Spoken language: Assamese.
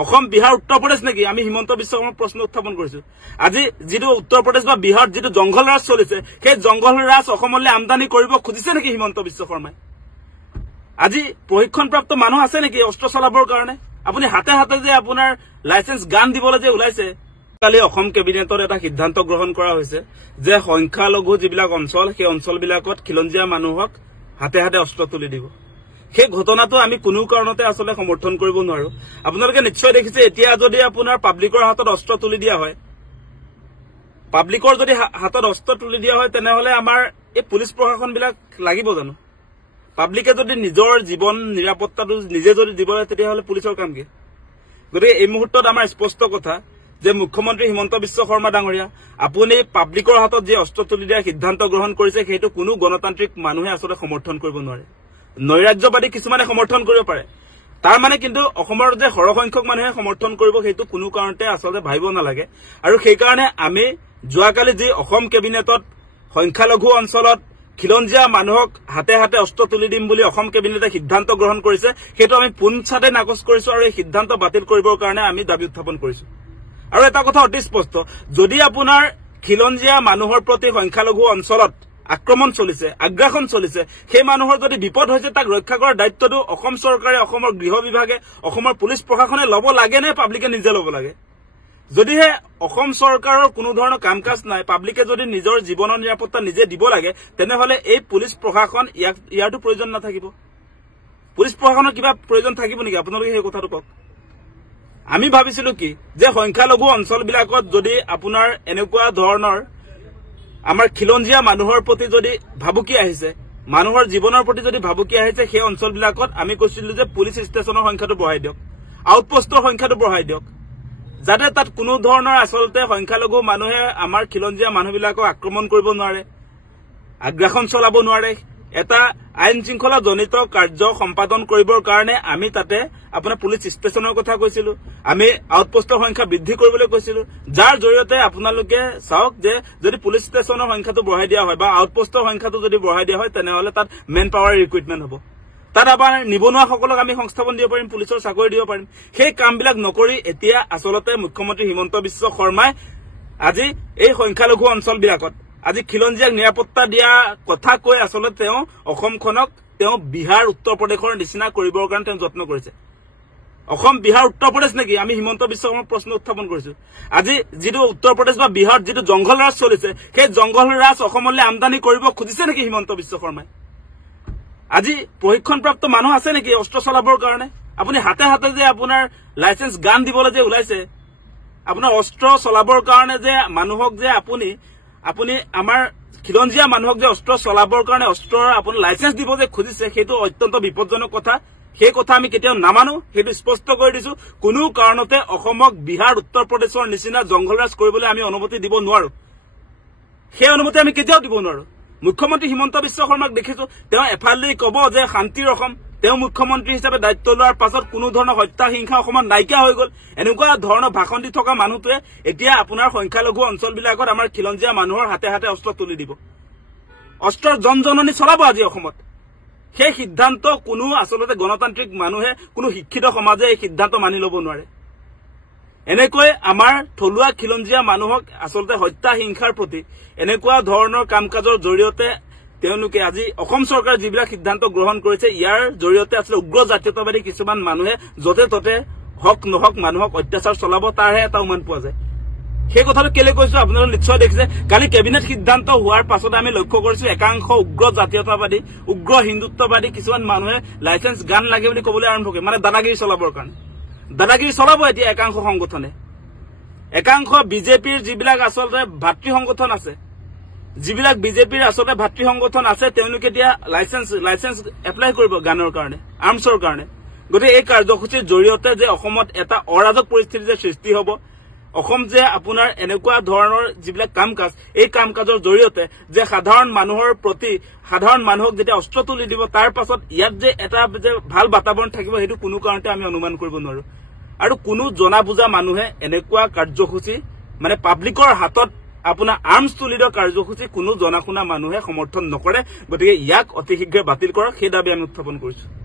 অসম বিহাৰ উত্তৰ প্ৰদেশ নেকি আমি হিমন্ত বিশ্ব শৰ্মাক প্ৰশ্ন উত্থাপন কৰিছো আজি যেটো উত্তৰ প্ৰদেশ বা বিহাৰ যেটো জংগল ৰাজ চলিছে সেই জংগল ৰাজ অসমলৈ আমদানি কৰিব খুজিছে নেকি হিমন্ত বিশ্ব শৰ্মাই আজি প্ৰশিক্ষণপ্ৰাপ্ত মানুহ আছে নেকি অস্ত্ৰ চলাবৰ কাৰণে আপুনি হাতে হাতে যে আপোনাৰ লাইসেন্স গান দিবলৈ যে ওলাইছে কালি অসম কেবিনেটৰ এটা সিদ্ধান্ত গ্ৰহণ কৰা হৈছে যে সংখ্যালঘু যিবিলাক অঞ্চল সেই অঞ্চলবিলাকত খিলঞ্জীয়া মানুহক হাতে হাতে অস্ত্ৰ তুলি দিব সেই ঘটনাটো আমি কোনো কাৰণতে আসলে সমৰ্থন কৰিব নোৱাৰো আপোনালোকে নিশ্চয় দেখিছে এতিয়া যদি আপোনাৰ পাব্লিকৰ হাতত অস্ত্ৰ তুলি দিয়া হয় পাব্লিকৰ যদি হাতত অস্ত্ৰ তুলি দিয়া হয় তেনেহলে আমাৰ এই পুলিশ প্ৰশাসন বিলাক লাগিব জানো পাব্লিকে যদি নিজৰ জীৱন নিৰাপত্তাটো নিজে যদি দিব লাগে তেতিয়াহলে পুলিচৰ কাম কি গতিকে এই মুহূৰ্তত আমাৰ স্পষ্ট কথা যে মুখ্যমন্ত্ৰী হিমন্ত বিশ্ব শৰ্মা ডাঙৰীয়া আপুনি পাব্লিকৰ হাতত যে অস্ত্ৰ তুলি দিয়া সিদ্ধান্ত গ্ৰহণ কৰিছে সেইটো কোনো গণতান্ত্ৰিক মানুহে আসলে সমৰ্থন কৰিব নোৱাৰে নৈৰাজ্যবাদী কিছুমানে সমৰ্থন কৰিব পাৰে তাৰ মানে কিন্তু অসমৰ যে সৰহসংখ্যক মানুহে সমৰ্থন কৰিব সেইটো কোনো কাৰণতে আসলে ভাবিব নালাগে আৰু সেই কাৰণে আমি যোৱাকালি যি অসম কেবিনেটত সংখ্যালঘু অঞ্চলত খিলঞ্জীয়া মানুহক হাতে হাতে অস্ত্ৰ তুলি দিম বুলি অসম কেবিনেটে সিদ্ধান্ত গ্ৰহণ কৰিছে সেইটো আমি পুনচাতে নাকচ কৰিছো আৰু এই সিদ্ধান্ত বাতিল কৰিবৰ কাৰণে আমি দাবী উত্থাপন কৰিছো আৰু এটা কথা অতি স্পষ্ট যদি আপোনাৰ খিলঞ্জীয়া মানুহৰ প্ৰতি সংখ্যালঘু অঞ্চলত আক্ৰমণ চলিছে আগ্ৰাসন চলিছে সেই মানুহৰ যদি বিপদ হৈছে তাক ৰক্ষা কৰাৰ দায়িত্বটো অসম চৰকাৰে অসমৰ গৃহ বিভাগে অসমৰ পুলিশ প্ৰশাসনে ল'ব লাগে নে পাব্লিকে নিজে ল'ব লাগে যদিহে অসম চৰকাৰৰ কোনো ধৰণৰ কামকাজ নাই পাব্লিকে যদি নিজৰ জীৱনৰ নিৰাপত্তা নিজে দিব লাগে তেনেহলে এই পুলিশ প্ৰশাসন ইয়াৰটো প্ৰয়োজন নাথাকিব পুলিশ প্ৰশাসনৰ কিবা প্ৰয়োজন থাকিব নেকি আপোনালোকে সেই কথাটো কওক আমি ভাবিছিলো কি যে সংখ্যালঘু অঞ্চলবিলাকত যদি আপোনাৰ এনেকুৱা ধৰণৰ আমাৰ খিলঞ্জীয়া মানুহৰ প্ৰতি যদি ভাবুকি আহিছে মানুহৰ জীৱনৰ প্ৰতি যদি ভাবুকি আহিছে সেই অঞ্চলবিলাকত আমি কৈছিলো যে পুলিশ ষ্টেচনৰ সংখ্যাটো বঢ়াই দিয়ক আউটপোষ্টৰ সংখ্যাটো বঢ়াই দিয়ক যাতে তাত কোনো ধৰণৰ আসলতে সংখ্যালঘু মানুহে আমাৰ খিলঞ্জীয়া মানুহবিলাকক আক্ৰমণ কৰিব নোৱাৰে আগ্ৰাসন চলাব নোৱাৰে এটা আইন শৃংখলা জনিত কাৰ্য সম্পাদন কৰিবৰ কাৰণে আমি তাতে আপোনাৰ পুলিশ ষ্টেচনৰ কথা কৈছিলো আমি আউটপোষ্টৰ সংখ্যা বৃদ্ধি কৰিবলৈ কৈছিলো যাৰ জৰিয়তে আপোনালোকে চাওক যে যদি পুলিশ ষ্টেচনৰ সংখ্যাটো বঢ়াই দিয়া হয় বা আউটপোষ্টৰ সংখ্যাটো যদি বঢ়াই দিয়া হয় তেনেহলে তাত মেন পাৱাৰ ৰিক্ৰুটমেন্ট হ'ব তাত আমাৰ নিবনুৱাসকলক আমি সংস্থাপন দিব পাৰিম পুলিচৰ চাকৰি দিব পাৰিম সেই কামবিলাক নকৰি এতিয়া আসলতে মুখ্যমন্ত্ৰী হিমন্ত বিশ্ব শৰ্মাই আজি এই সংখ্যালঘু অঞ্চলবিলাকত আজি খিলঞ্জীয়াক নিৰাপত্তা দিয়া কথা কৈ আসলতে তেওঁ অসমখনক তেওঁ বিহাৰ উত্তৰ প্ৰদেশৰ নিচিনা কৰিবৰ কাৰণে তেওঁ যত্ন কৰিছে অসম বিহাৰ উত্তৰ প্ৰদেশ নেকি আমি হিমন্ত বিশ্ব শৰ্মাক প্ৰশ্ন উত্থাপন কৰিছো আজি যেটো উত্তৰ প্ৰদেশ বা বিহাৰ যেটো জংগল ৰাজ চলিছে সেই জংগল ৰাজ অসমলৈ আমদানি কৰিব খুজিছে নেকি হিমন্ত বিশ্ব শৰ্মাই আজি প্ৰশিক্ষণপ্ৰাপ্ত মানুহ আছে নেকি অস্ত্ৰ চলাবৰ কাৰণে আপুনি হাতে হাতে যে আপোনাৰ লাইসেন্স গান দিবলৈ যে ওলাইছে আপোনাৰ অস্ত্ৰ চলাবৰ কাৰণে যে মানুহক যে আপুনি আমাৰ খিলঞ্জীয়া মানুহক যে অস্ত্ৰ চলাবৰ কাৰণে অস্ত্ৰৰ আপুনি লাইসেন্স দিব যে খুজিছে সেইটো অত্যন্ত বিপদজনক কথা সেই কথা আমি কেতিয়াও নামানো সেইটো স্পষ্ট কৰি দিছো কোনো কাৰণতে অসমক বিহাৰ উত্তৰ প্ৰদেশৰ নিচিনা জংগলৰাজ কৰিবলৈ আমি অনুমতি দিব নোৱাৰো সেই অনুমতি আমি কেতিয়াও দিব নোৱাৰো মুখ্যমন্ত্ৰী হিমন্ত বিশ্ব শৰ্মাক দেখিছো তেওঁ এফালে কব যে শান্তিৰ অসম তেওঁ মুখ্যমন্ত্ৰী হিচাপে দায়িত্ব লোৱাৰ পাছত কোনো ধৰণৰ হত্যা হিংসা অসমত নাইকিয়া হৈ গল এনেকুৱা ধৰণৰ ভাষণ দি থকা মানুহটোৱে এতিয়া আপোনাৰ সংখ্যালঘু অঞ্চলবিলাকত আমাৰ খিলঞ্জীয়া মানুহৰ হাতে হাতে অস্ত্ৰ তুলি দিব অস্ত্ৰৰ জনজননী চলাব আজি অসমত সেই সিদ্ধান্ত কোনো আসলতে গণতান্ত্ৰিক মানুহে কোনো শিক্ষিত সমাজে এই সিদ্ধান্ত মানি ল'ব নোৱাৰে এনেকৈ আমাৰ থলুৱা খিলঞ্জীয়া মানুহক আসলতে হত্যা হিংসাৰ প্ৰতি এনেকুৱা ধৰণৰ কামকাজৰ জৰিয়তে তেওঁলোকে আজি অসম চৰকাৰে যিবিলাক সিদ্ধান্ত গ্ৰহণ কৰিছে ইয়াৰ জৰিয়তে আসলে উগ্ৰ জাতীয়তাবাদী কিছুমান মানুহে যতে ততে হক নহক মানুহক অত্যাচাৰ চলাব তাৰহে এটা উমান পোৱা যায় সেই কথাটো কেলে কৈছো আপোনালোকে নিশ্চয় দেখিছে কালি কেবিনেট সিদ্ধান্ত হোৱাৰ পাছত আমি লক্ষ্য কৰিছো একাংশ উগ্ৰ জাতীয়তাবাদী উগ্ৰ হিন্দুত্ববাদী কিছুমান মানুহে লাইসেন্স গান লাগে বুলি ক'বলৈ আৰম্ভ কৰে মানে দাদাগিৰি চলাবৰ কাৰণে দাদাগিৰি চলাব এতিয়া একাংশ সংগঠনে একাংশ বিজেপিৰ যিবিলাক আসলতে ভাতৃ সংগঠন আছে যিবিলাক বিজেপিৰ আসলতে ভাতৃ সংগঠন আছে তেওঁলোকে এতিয়া লাইসেন্স এপ্লাই কৰিব গানৰ কাৰণে আৰ্মছৰ কাৰণে গতিকে এই কাৰ্যসূচীৰ জৰিয়তে যে অসমত এটা অৰাজক পৰিস্থিতি যে সৃষ্টি হ'ব অসম যে আপোনাৰ এনেকুৱা ধৰণৰ যিবিলাক কামকাজ এই কামকাজৰ জৰিয়তে যে সাধাৰণ মানুহৰ প্ৰতি সাধাৰণ মানুহক যেতিয়া অস্ত্ৰ তুলি দিব তাৰ পাছত ইয়াত যে এটা যে ভাল বাতাবৰণ থাকিব সেইটো কোনো কাৰণতে আমি অনুমান কৰিব নোৱাৰো আৰু কোনো জনা বুজা মানুহে এনেকুৱা কাৰ্যসূচী মানে পাব্লিকৰ হাতত আপোনাৰ আৰ্মছ তুলি দিয়া কাৰ্যসূচী কোনো জনা শুনা মানুহে সমৰ্থন নকৰে গতিকে ইয়াক অতি শীঘ্ৰে বাতিল কৰক সেই দাবী আমি উত্থাপন কৰিছো